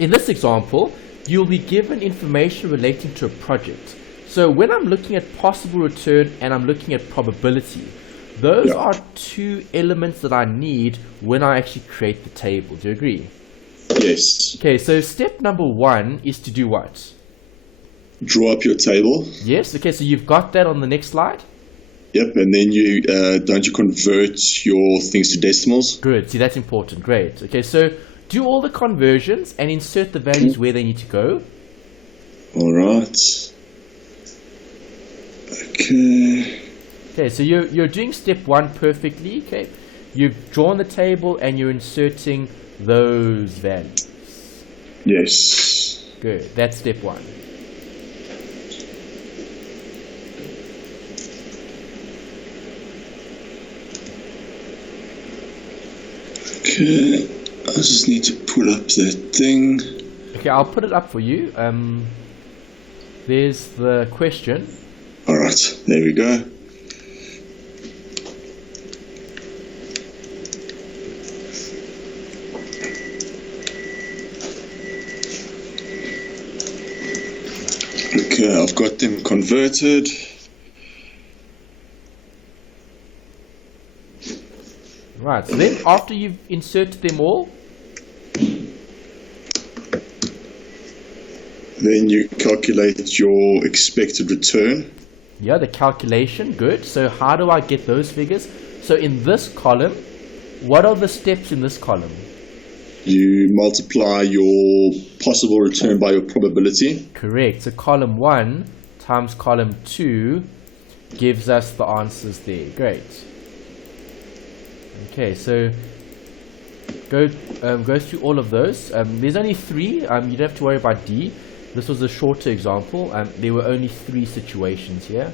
in this example, you'll be given information relating to a project. So when I'm looking at possible return and I'm looking at probability, those are two elements that I need when I actually create the table. Do you agree? Yes. Okay, so step number 1 is to do what? Draw up your table. Yes, okay, so you've got that on the next slide? Yep, and then you don't you convert your things to decimals? Good, see that's important, great. Okay, so do all the conversions and insert the values where they need to go. Alright. Okay. Okay, so you're doing step 1 perfectly, okay? You've drawn the table and you're inserting those values. Yes. Good, that's step 1. Okay, I just need to pull up that thing. Okay, I'll put it up for you. There's the question. Alright, there we go. Okay, I've got them converted. Right, so then after you've inserted them all, then you calculate your expected return. yeah, the calculation, good. So how do I get those figures? So in this column, what are the steps in this column? You multiply your possible return by your probability. Correct. So column 1 times column 2 gives us the answers there. Great. Okay, so go through all of those. There's only 3. You don't have to worry about D. This was a shorter example. There were only 3 situations here.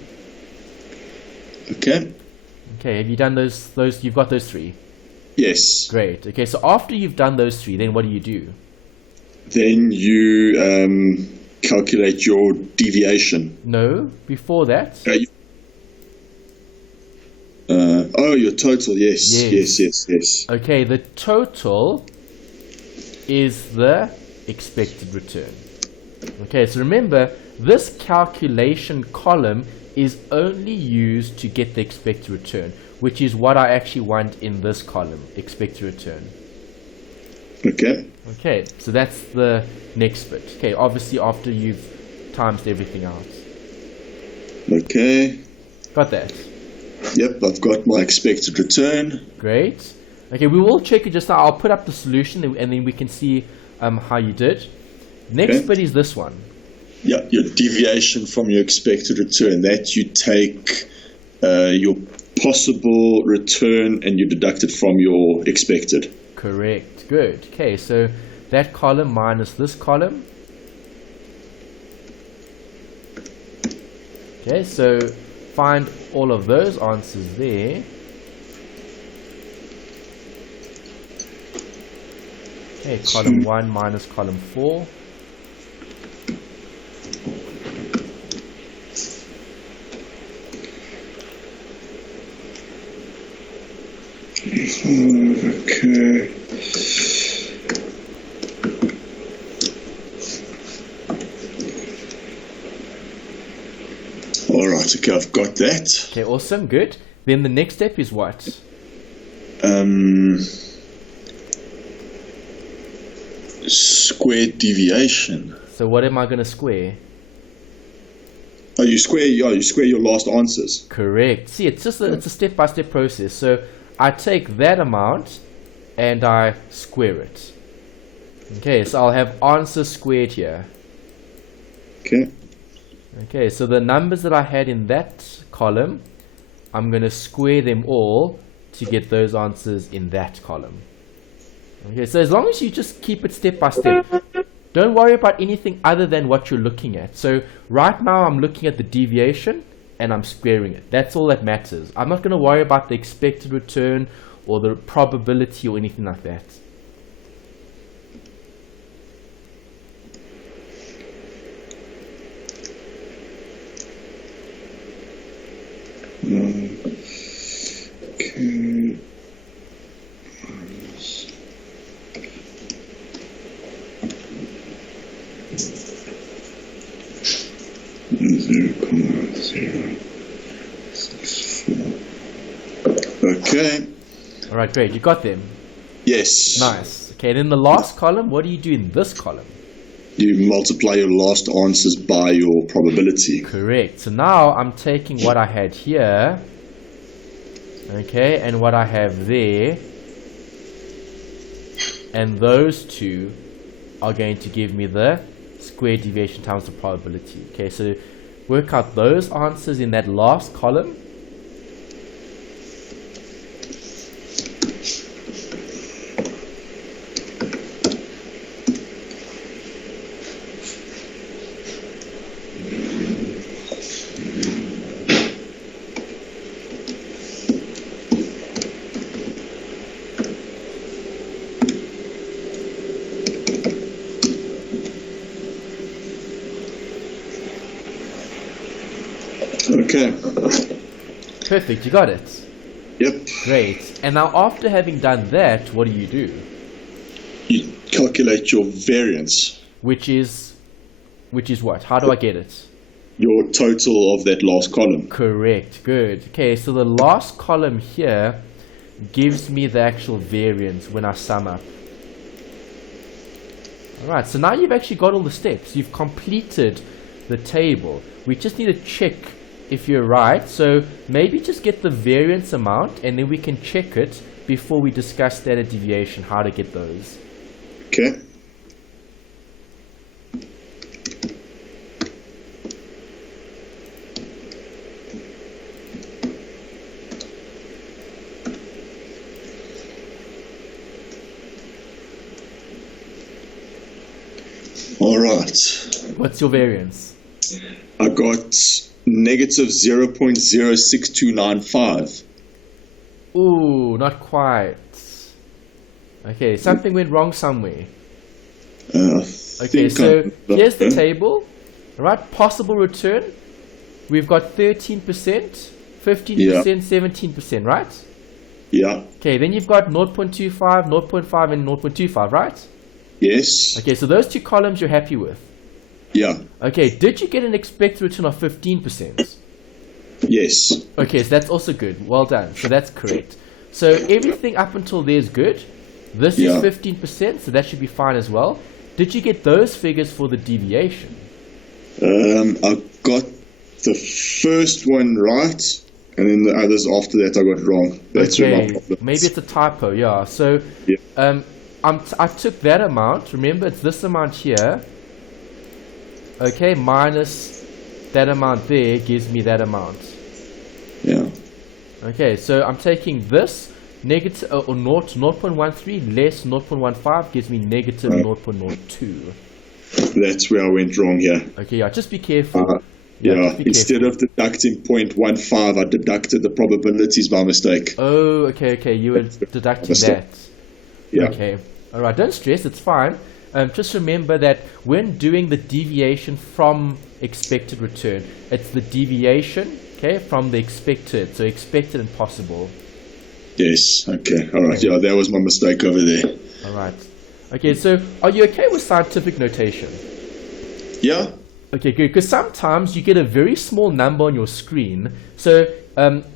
Okay. Okay, have you done those? You've got those 3. Yes. Great. Okay, so after you've done those 3, then what do you do? Then you calculate your deviation. No, before that. Your total. Yes. Okay, the total is the expected return. Okay, so remember, this calculation column is only used to get the expected return, which is what I actually want in this column, expected return. Okay. Okay, so that's the next bit. Okay, obviously after you've times everything out. Okay. Got that? Yep, I've got my expected return. Great. Okay, we will check it just now. I'll put up the solution and then we can see how you did. Next bit is this one. Yeah, your deviation from your expected return. That you take your possible return and you deduct it from your expected. Correct. Good. Okay, so that column minus this column. Okay, so find all of those answers there. Okay, column 1 minus column 4. Okay. Alright, okay, I've got that. Okay, awesome, good. Then the next step is what? Square deviation. So what am I going to square? Oh, you square your last answers. Correct. See, it's just it's a step-by-step process. So I take that amount and I square it. Okay, so I'll have answer squared here. Okay. Okay, so the numbers that I had in that column, I'm going to square them all to get those answers in that column. Okay, so as long as you just keep it step by step, don't worry about anything other than what you're looking at. So right now I'm looking at the deviation and I'm squaring it. That's all that matters. I'm not going to worry about the expected return or the probability or anything like that. Okay. Okay. All right, great. You got them. Yes. Nice. Okay, then the last column, what do you do in this column? You multiply your last answers by your probability. Correct. So now I'm taking what I had here, okay, and what I have there, and those two are going to give me the square deviation times the probability. Okay, so work out those answers in that last column. Okay. Perfect, you got it. Yep. Great. And now after having done that, what do? You calculate your variance. Which is what? How do I get it? Your total of that last column. Correct. Good. Okay, so the last column here gives me the actual variance when I sum up. Alright, so now you've actually got all the steps. You've completed the table. We just need to check if you're right. So maybe just get the variance amount and then we can check it before we discuss standard deviation, how to get those. Okay. All right. What's your variance? I got negative 0.06295. Ooh, not quite. Okay, something went wrong somewhere. Okay, so here's the table. Right, possible return. We've got 13%, 15%, 17%, right? Yeah. Okay, then you've got 0.25, 0.5, and 0.25, right? Yes. Okay, so those two columns you're happy with. Yeah. Okay, did you get an expected return of 15%? Yes. Okay, so that's also good. Well done. So that's correct. So everything up until there is good. This is 15%, so that should be fine as well. Did you get those figures for the deviation? I got the first one right, and then the others after that I got wrong. That's where my problem is. Maybe it's a typo, yeah. So I took that amount. Remember, it's this amount here. Okay, minus that amount there gives me that amount. Yeah. Okay, so I'm taking this negative or 0.13 less 0.15 gives me negative 0.02. That's where I went wrong here. Okay, yeah, just be careful. Instead of deducting 0.15, I deducted the probabilities by mistake. Oh, okay, you were deducting that. Yeah. Okay, all right, don't stress, it's fine. Just remember that when doing the deviation from expected return, it's the deviation, okay, from the expected, so expected and possible. Yes, okay, all right, yeah, that was my mistake over there. All right. Okay, so are you okay with scientific notation? Yeah. Okay, good, because sometimes you get a very small number on your screen, so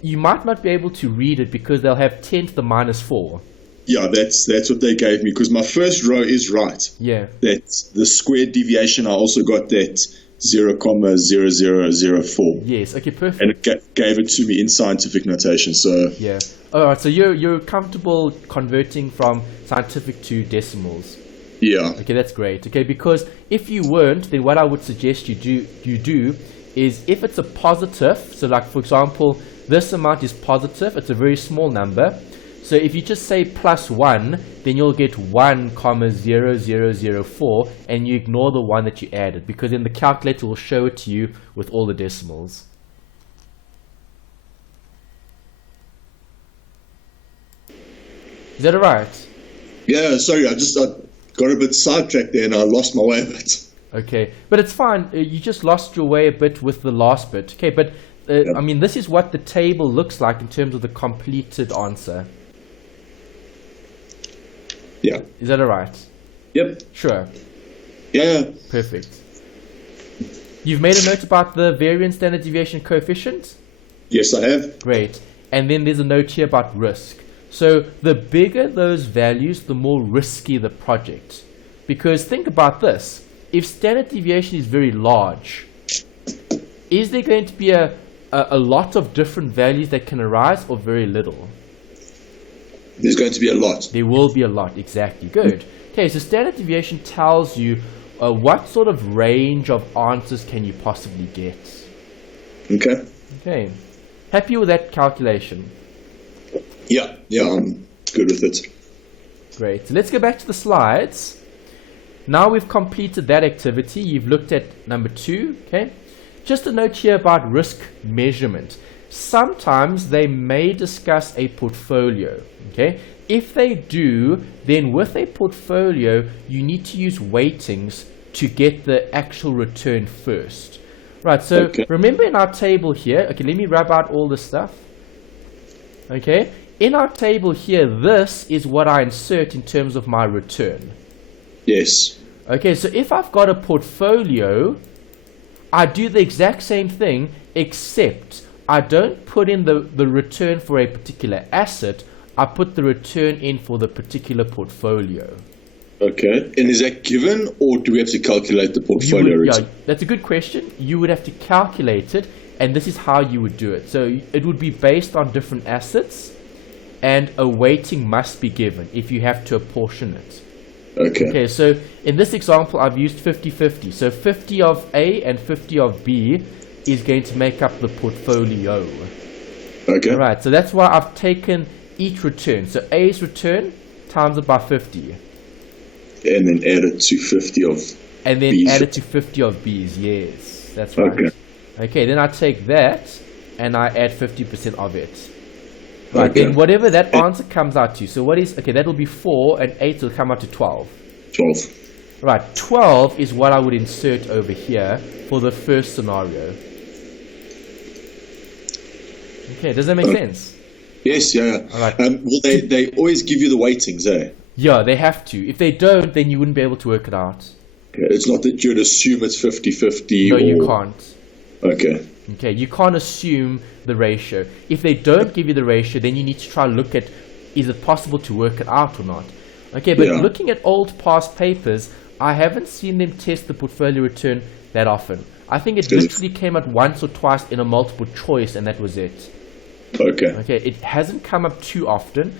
you might not be able to read it because they'll have 10 to the minus 4. Yeah, that's what they gave me, because my first row is right. Yeah. That's the squared deviation. I also got that 0,0004. Yes, okay, perfect. And it gave it to me in scientific notation, so... Yeah. Alright, so you're comfortable converting from scientific to decimals? Yeah. Okay, that's great. Okay, because if you weren't, then what I would suggest you do is if it's a positive, so like for example, this amount is positive, it's a very small number. So if you just say plus 1, then you'll get 1,0004 and you ignore the one that you added, because then the calculator will show it to you with all the decimals. Is that alright? Yeah, sorry, I got a bit sidetracked there and I lost my way a bit. Okay, but it's fine. You just lost your way a bit with the last bit. Okay, but I mean, this is what the table looks like in terms of the completed answer. Yeah. Is that alright? Yep. Sure. Yeah. Perfect. You've made a note about the variance standard deviation coefficient? Yes, I have. Great. And then there's a note here about risk. So the bigger those values, the more risky the project. Because think about this. If standard deviation is very large, is there going to be a lot of different values that can arise, or very little? There's going to be a lot. There will be a lot, exactly. Good. Okay, so standard deviation tells you what sort of range of answers can you possibly get. Okay. Okay. Happy with that calculation? Yeah, I'm good with it. Great. So let's go back to the slides. Now we've completed that activity. You've looked at number 2. Okay. Just a note here about risk measurement. Sometimes they may discuss a portfolio. Okay. If they do, then with a portfolio, you need to use weightings to get the actual return first. Right, so remember in our table here, okay, let me rub out all this stuff. Okay, in our table here, this is what I insert in terms of my return. Yes. Okay, so if I've got a portfolio, I do the exact same thing, except I don't put in the return for a particular asset, I put the return in for the particular portfolio. Okay, and is that given, or do we have to calculate the portfolio return? Yeah, that's a good question. You would have to calculate it, and this is how you would do it. So it would be based on different assets, and a weighting must be given if you have to apportion it. Okay, so in this example, I've used 50-50. So 50 of A and 50 of B is going to make up the portfolio. Okay. Right, so that's why I've taken each return. So A's return times it by 50. And then add it to 50 of And then B's. add it to 50 of B's, yes. That's right. Okay. Okay, then I take that and I add 50% of it. Right, then whatever that answer comes out to. So what is, okay, that'll be 4 and 8 will come out to 12. 12. Right, 12 is what I would insert over here for the first scenario. Okay, does that make sense? Yes, yeah. All right. Well, they always give you the weightings, eh? Yeah, they have to. If they don't, then you wouldn't be able to work it out. Okay. It's not that you'd assume it's 50-50. No, you can't. Okay. Okay, you can't assume the ratio. If they don't give you the ratio, then you need to try to look at, is it possible to work it out or not? Okay, but looking at old past papers, I haven't seen them test the portfolio return that often. I think it literally came up once or twice in a multiple choice, and that was it. Okay, it hasn't come up too often.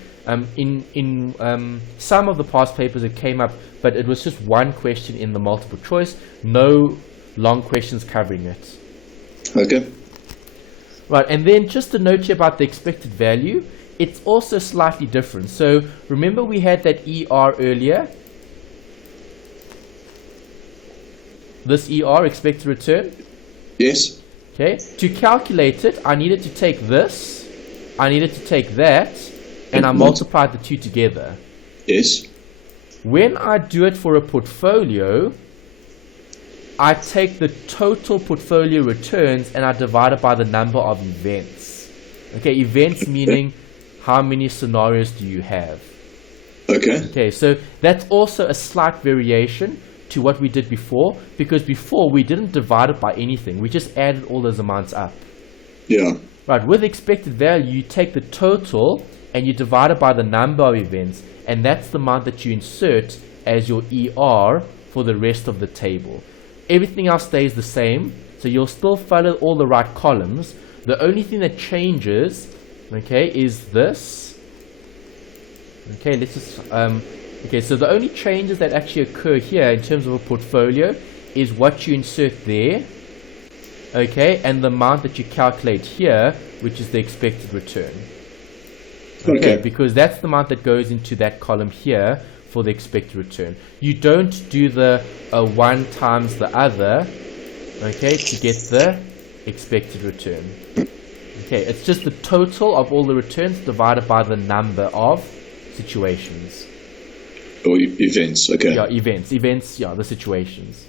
In some of the past papers it came up, but it was just one question in the multiple choice, no long questions covering it. Okay. Right, and then just a note here about the expected value. It's also slightly different. So remember we had that ER earlier. This ER, expected return. Yes. Okay, to calculate it, I needed to take this, I needed to take that, and I multiplied the two together. Yes. When I do it for a portfolio, I take the total portfolio returns and I divide it by the number of events. Okay, events meaning how many scenarios do you have. Okay, so that's also a slight variation to what we did before, because before we didn't divide it by anything, we just added all those amounts up. Yeah. Right, with expected value, you take the total and you divide it by the number of events, and that's the amount that you insert as your ER for the rest of the table. Everything else stays the same, so you'll still follow all the right columns. The only thing that changes, okay, is this. Okay, let's just okay, so the only changes that actually occur here in terms of a portfolio is what you insert there, okay, and the amount that you calculate here, which is the expected return. Okay, because that's the amount that goes into that column here for the expected return. You don't do the one times the other, okay, to get the expected return. Okay, it's just the total of all the returns divided by the number of situations. Or events, okay. Yeah, events, yeah, the situations.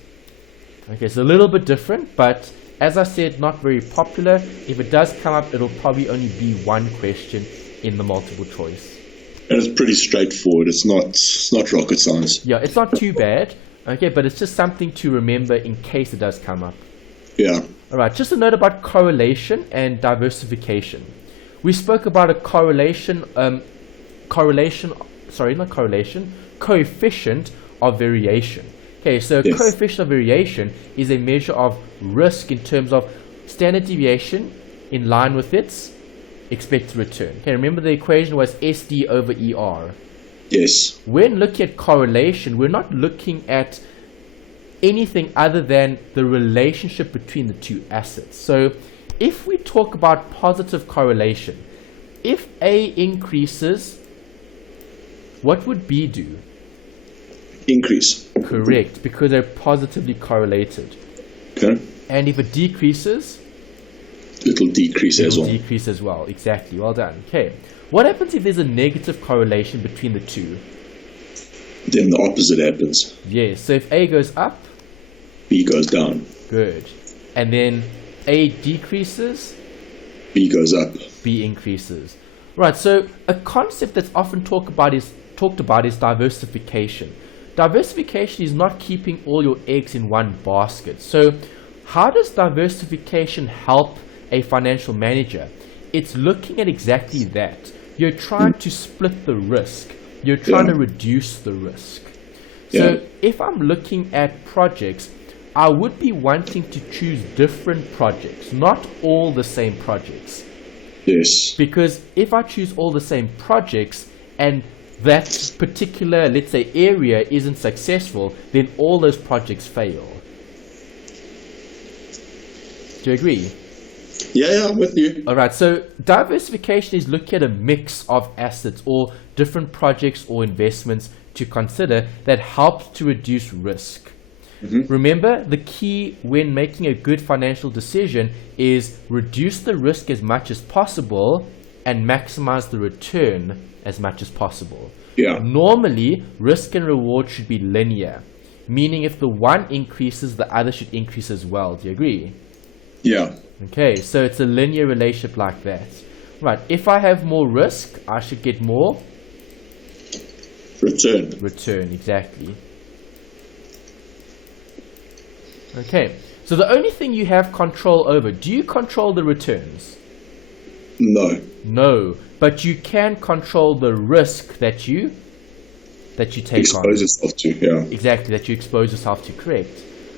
Okay, so a little bit different, but as I said, not very popular. If it does come up, it'll probably only be one question in the multiple choice. And it's pretty straightforward. It's not rocket science. Yeah, it's not too bad. Okay, but it's just something to remember in case it does come up. Yeah. All right, just a note about correlation and diversification. We spoke about a coefficient of variation. Okay, so Yes. coefficient of variation is a measure of risk in terms of standard deviation in line with its expected return. Okay, remember the equation was SD over ER. Yes. When looking at correlation, we're not looking at anything other than the relationship between the two assets. So if we talk about positive correlation, if A increases, what would B do? Increase. Correct, because they're positively correlated. Okay. And if it decreases, Little decrease as it'll well. decrease as well. Exactly, well done. Okay, what happens if there's a negative correlation between the two? Then the opposite happens. Yes, so if A goes up, B goes down. good. And then A decreases, B goes up. B increases. Right, so a concept that's often talked about is diversification. Diversification is not keeping all your eggs in one basket. So how does diversification help a financial manager? It's looking at exactly that. You're trying to split the risk. You're trying to reduce the risk. So if I'm looking at projects, I would be wanting to choose different projects, not all the same projects. Yes. Because if I choose all the same projects and that particular, let's say, area isn't successful, then all those projects fail. Do you agree? Yeah, I'm with you. All right, so diversification is looking at a mix of assets or different projects or investments to consider that helps to reduce risk. Remember, the key when making a good financial decision is reduce the risk as much as possible and maximize the return as much as possible. Yeah. Normally, risk and reward should be linear, meaning if the one increases, the other should increase as well. Do you agree? Yeah. Okay, so it's a linear relationship like that. Right, if I have more risk, I should get more Return. Exactly. Okay, so the only thing you have control over, do you control the returns? No. No, but you can control the risk that you take on. Expose yourself to, yeah. Exactly, that you expose yourself to, correct.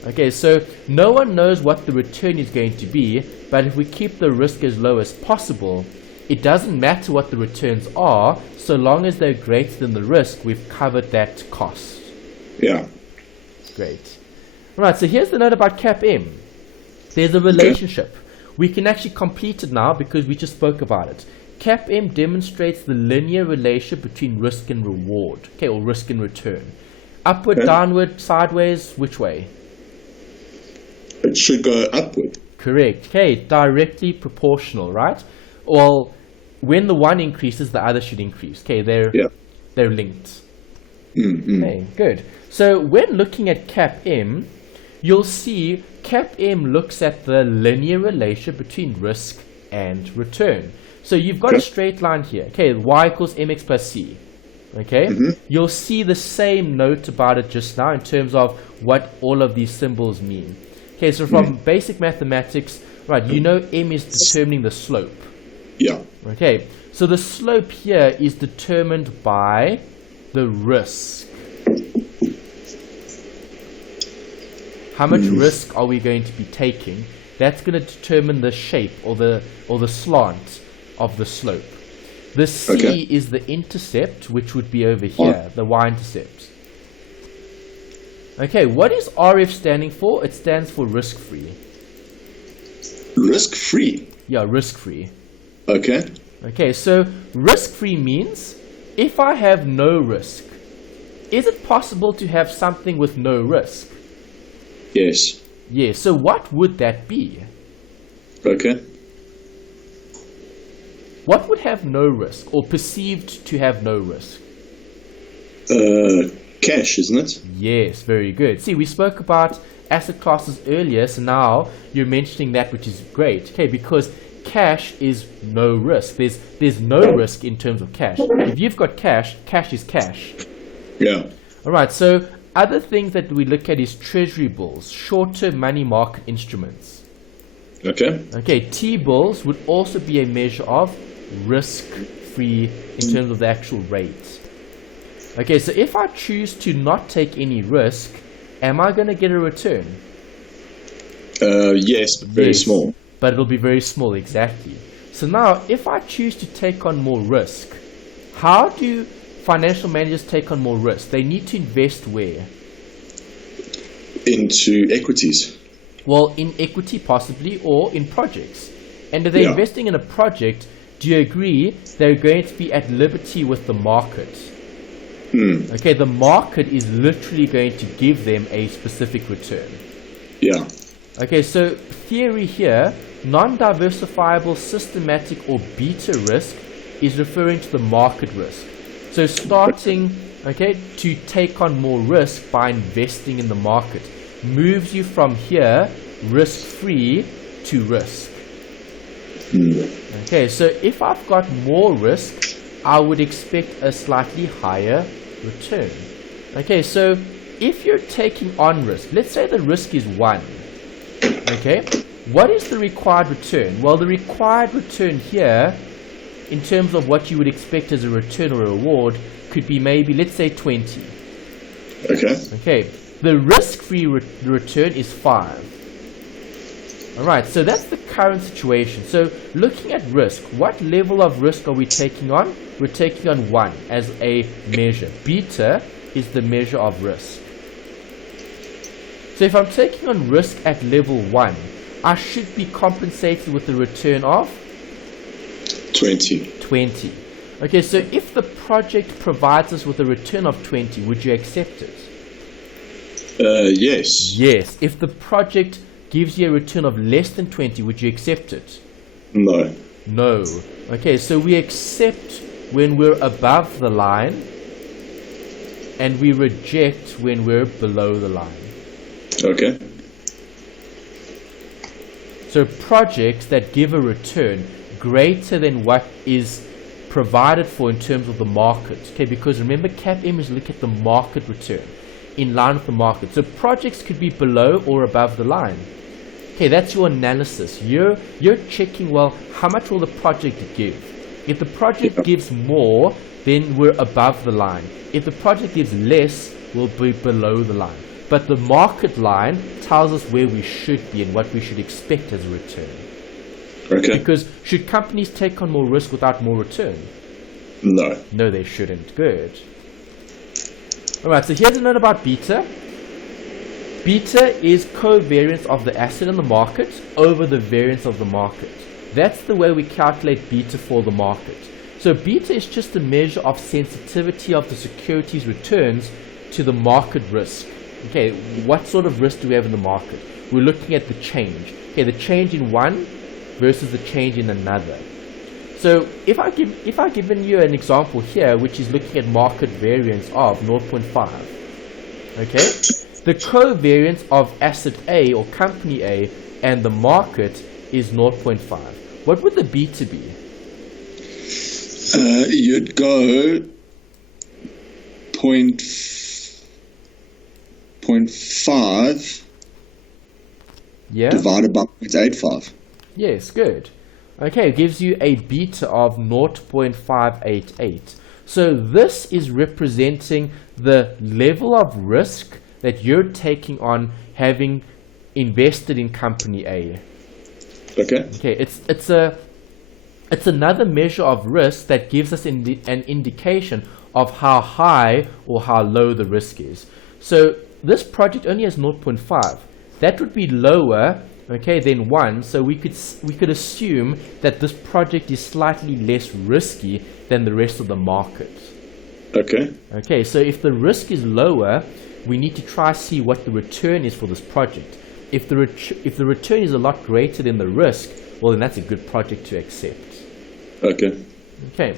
Okay, so no one knows what the return is going to be, but if we keep the risk as low as possible, it doesn't matter what the returns are, so long as they're greater than the risk, we've covered that cost. Yeah. Great. Right, so here's the note about CAPM. There's a relationship. We can actually complete it now because we just spoke about it. CAPM demonstrates the linear relationship between risk and reward, okay, or risk and return. Upward, downward, sideways, which way? It should go upward. Correct. Okay, directly proportional, right? Well, when the one increases, the other should increase. Okay, they're linked. Okay, good. So when looking at CAPM, you'll see CAPM looks at the linear relationship between risk and return. So you've got a straight line here. Okay, y equals mx plus c. Okay, you'll see the same note about it just now in terms of what all of these symbols mean. Okay, so from basic mathematics, right, you know m is determining the slope. Yeah. Okay, so the slope here is determined by the risk. How much risk are we going to be taking? That's going to determine the shape or the slant of the slope. The c is the intercept, which would be over here, the y-intercept. Okay, what is RF standing for? It stands for risk-free. Risk-free? Yeah, risk-free. Okay. Okay, so risk-free means if I have no risk, is it possible to have something with no risk? Yes. Yes, so what would that be? Okay. What would have no risk or perceived to have no risk? Cash, isn't it? Yes, very good. See, we spoke about asset classes earlier, so now you're mentioning that, which is great. Okay, because cash is no risk. There's no risk in terms of cash. If you've got cash, cash is cash. Yeah. All right, so other things that we look at is treasury bills, short-term money market instruments. Okay. Okay, T-bills would also be a measure of risk-free in terms of the actual rate. Okay, so if I choose to not take any risk, am I going to get a return? Yes, but very small. But it'll be very small, exactly. So now, if I choose to take on more risk, how do financial managers take on more risk? They need to invest where? Into equities. Well, in equity possibly, or in projects. And if they're investing in a project, do you agree they're going to be at liberty with the market? Okay, the market is literally going to give them a specific return. Yeah. Okay, so theory here, non-diversifiable systematic or beta risk is referring to the market risk. So starting, okay, to take on more risk by investing in the market moves you from here, risk-free, to risk. Okay, so if I've got more risk, I would expect a slightly higher return. Okay, so if you're taking on risk, let's say the risk is 1. Okay, what is the required return? Well, the required return here, in terms of what you would expect as a return or a reward, could be maybe, let's say 20. Okay. Okay, the risk-free return is 5. Alright, so that's the current situation. So looking at risk, what level of risk are we taking on? We're taking on 1 as a measure. Beta is the measure of risk. So if I'm taking on risk at level 1, I should be compensated with a return of 20. Okay, so if the project provides us with a return of 20, would you accept it? Yes. Yes. If the project gives you a return of less than 20, would you accept it? No. No. Okay, so we accept when we're above the line and we reject when we're below the line. Okay. So projects that give a return greater than what is provided for in terms of the market. Okay, because remember CAPM is look at the market return in line with the market. So projects could be below or above the line. Okay, that's your analysis. You're checking, well, how much will the project give? If the project gives more, then we're above the line. If the project gives less, we'll be below the line. But the market line tells us where we should be and what we should expect as a return. Okay. Because should companies take on more risk without more return? No. No, they shouldn't. Good. Alright, so here's a note about beta. Beta is covariance of the asset in the market over the variance of the market. That's the way we calculate beta for the market. So beta is just a measure of sensitivity of the security's returns to the market risk. Okay, what sort of risk do we have in the market? We're looking at the change. Okay, the change in one versus the change in another. So if I've given you an example here, which is looking at market variance of 0.5, okay, the covariance of asset A or company A and the market is 0.5. What would the beta be? You'd go 0.5 divided by 0.85. Yes, good. Okay, it gives you a beta of 0.588. So this is representing the level of risk that you're taking on having invested in company A. Okay. Okay, it's another measure of risk that gives us an indication of how high or how low the risk is. So this project only has 0.5. That would be lower, okay, than 1. So we could assume that this project is slightly less risky than the rest of the market. Okay. Okay, so if the risk is lower, we need to try see what the return is for this project. If the return is a lot greater than the risk, well, then that's a good project to accept. Okay. Okay.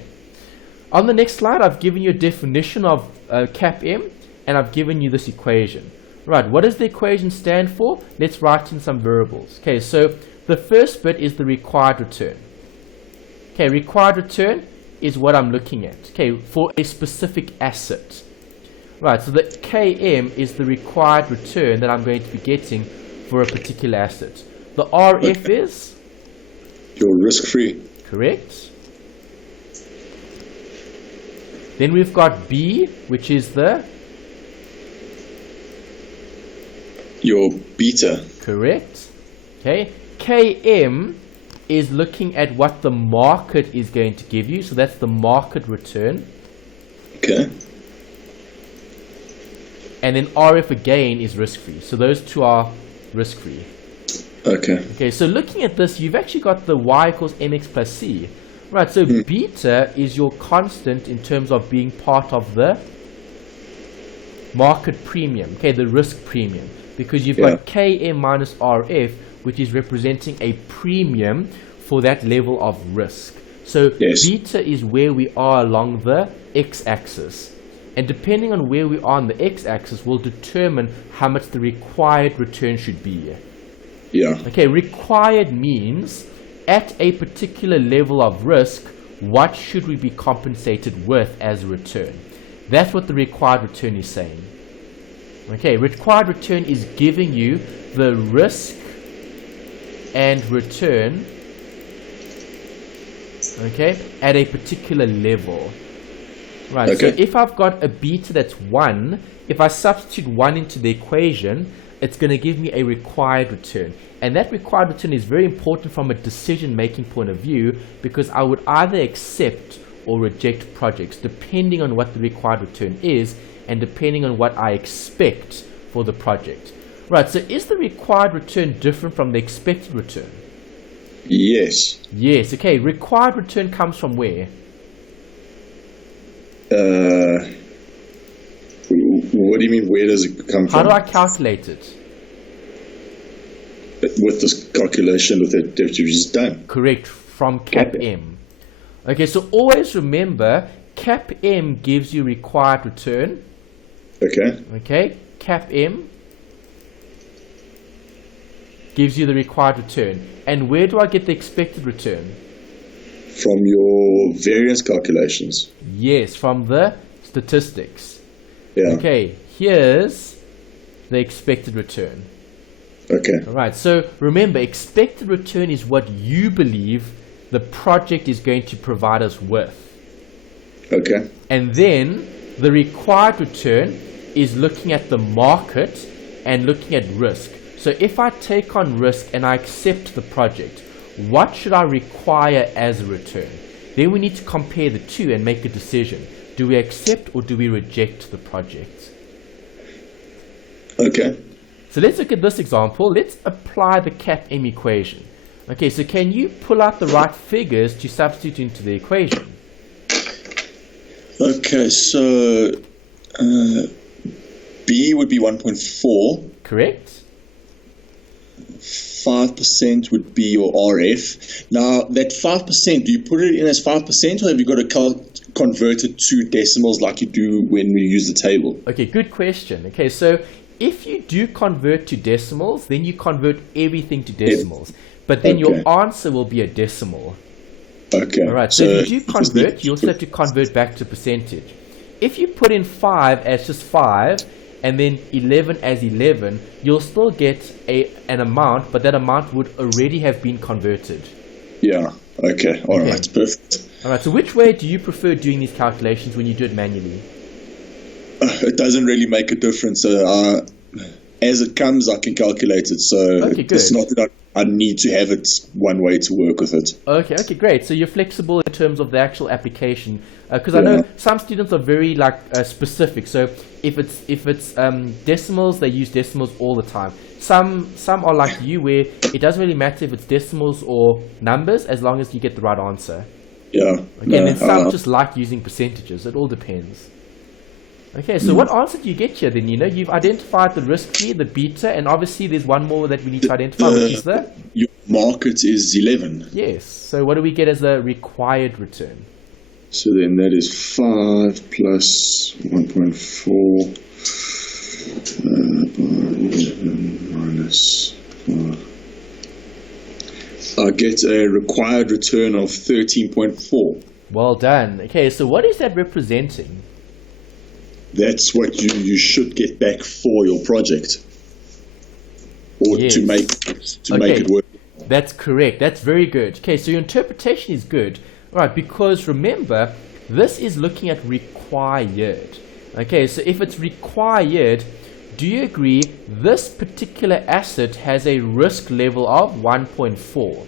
On the next slide, I've given you a definition of CAPM, and I've given you this equation. Right, what does the equation stand for? Let's write in some variables. Okay, so the first bit is the required return. Okay, required return is what I'm looking at. Okay, for a specific asset. Right, so the KM is the required return that I'm going to be getting for a particular asset. The RF is? Your risk-free. Correct. Then we've got B, which is your beta. Correct. Okay. KM is looking at what the market is going to give you. So that's the market return. Okay. And then RF again is risk-free. So those two are risk-free. Okay. Okay, so looking at this, you've actually got the y equals mx plus c. Right, so beta is your constant in terms of being part of the market premium, okay, the risk premium. Because you've got Km minus Rf, which is representing a premium for that level of risk. So beta is where we are along the x-axis. And depending on where we are on the x-axis will determine how much the required return should be. Yeah. Okay, required means at a particular level of risk, what should we be compensated with as a return? That's what the required return is saying. Okay, required return is giving you the risk and return, okay, at a particular level. Right, so if I've got a beta that's 1, if I substitute 1 into the equation, it's going to give me a required return. And that required return is very important from a decision-making point of view, because I would either accept or reject projects depending on what the required return is and depending on what I expect for the project. Right, so is the required return different from the expected return? Yes. Yes, okay. Required return comes from where? What do you mean, where does it come from? How do I calculate it? With this calculation that you've just done. Correct, from CAPM. Okay, so always remember, CAPM gives you required return. Okay. Okay, CAPM gives you the required return. And where do I get the expected return? From your variance calculations. Yes, from the statistics. Yeah. Okay, here's the expected return. Okay. All right, so remember, expected return is what you believe the project is going to provide us with. Okay. And then the required return is looking at the market and looking at risk. So if I take on risk and I accept the project, what should I require as a return? Then we need to compare the two and make a decision. Do we accept or do we reject the project? Okay. So let's look at this example. Let's apply the CAPM equation. Okay, so can you pull out the right figures to substitute into the equation? Okay, so B would be 1.4. Correct. 5% would be your RF. Now, that 5%, do you put it in as 5% or have you got to convert it to decimals like you do when we use the table? Okay, good question. Okay, so if you do convert to decimals, then you convert everything to decimals. But then your answer will be a decimal. Okay. All right, so if you do convert, you also have to convert back to percentage. If you put in 5 as just 5, and then 11 as 11, you'll still get an amount, but that amount would already have been converted. Yeah, okay, all right, perfect. All right, so which way do you prefer doing these calculations when you do it manually? It doesn't really make a difference. As it comes, I can calculate it, so it's not that I need to have it one way to work with it. Okay, great. So you're flexible in terms of the actual application, because I know some students are very specific. So if it's decimals, they use decimals all the time. Some are like you, where it doesn't really matter if it's decimals or numbers as long as you get the right answer. Yeah. Okay, and then some just like using percentages. It all depends. Okay, so what answer do you get here then? You've identified the risk-free, the beta, and obviously there's one more that we need to identify, which is the... Your market is 11. Yes, so what do we get as a required return? So then that is 5 plus 1.4 minus 5. I get a required return of 13.4. Well done. Okay, so what is that representing? that's what you should get back for your project, or Yes. to make it work. That's correct. That's very good. Okay, so your interpretation is good. All right, because remember, this is looking at required. Okay, so if it's required, do you agree this particular asset has a risk level of 1.4?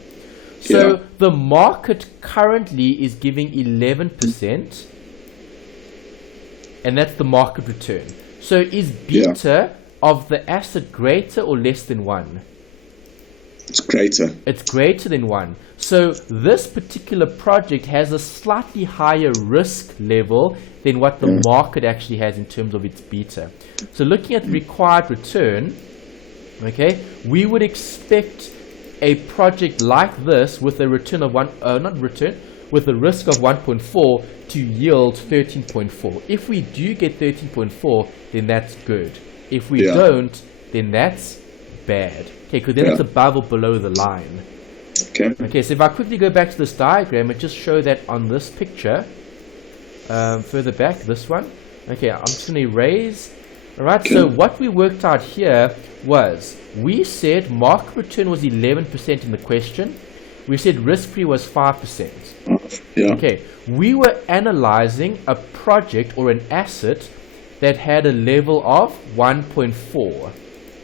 So Yeah. the market currently is giving 11%, and that's the market return. So is beta of the asset greater or less than 1? It's greater. It's greater than 1. So this particular project has a slightly higher risk level than what the market actually has in terms of its beta. So looking at required return, okay, we would expect a project like this with a return of with a risk of 1.4 to yield 13.4. If we do get 13.4, then that's good. If we don't, then that's bad. Okay, because then it's above or below the line. Okay, so if I quickly go back to this diagram and just show that on this picture, further back, this one. Okay, I'm just going to erase. Alright, so what we worked out here was, we said market return was 11% in the question. We said risk-free was 5%. Okay, we were analyzing a project or an asset that had a level of 1.4.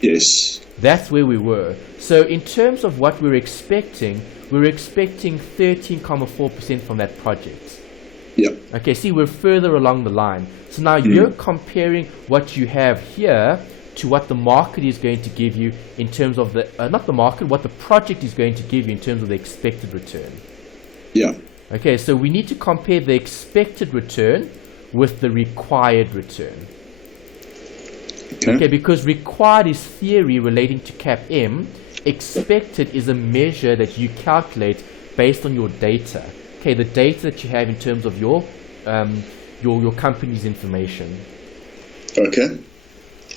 Yes. That's where we were. So in terms of what we're expecting 13.4% from that project. Okay, see, we're further along the line. So now you're comparing what you have here to what the market is going to give you in terms of the, not the market, what the project is going to give you in terms of the expected return. Okay, so we need to compare the expected return with the required return. Okay, because required is theory relating to CAPM. Expected is a measure that you calculate based on your data. Okay, the data that you have in terms of your company's information. Okay.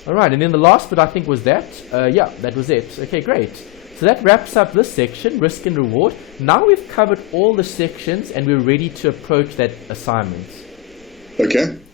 All right, and then the last bit I think was that. Yeah, that was it. Okay, great. So that wraps up this section, risk and reward. Now we've covered all the sections and we're ready to approach that assignment. Okay.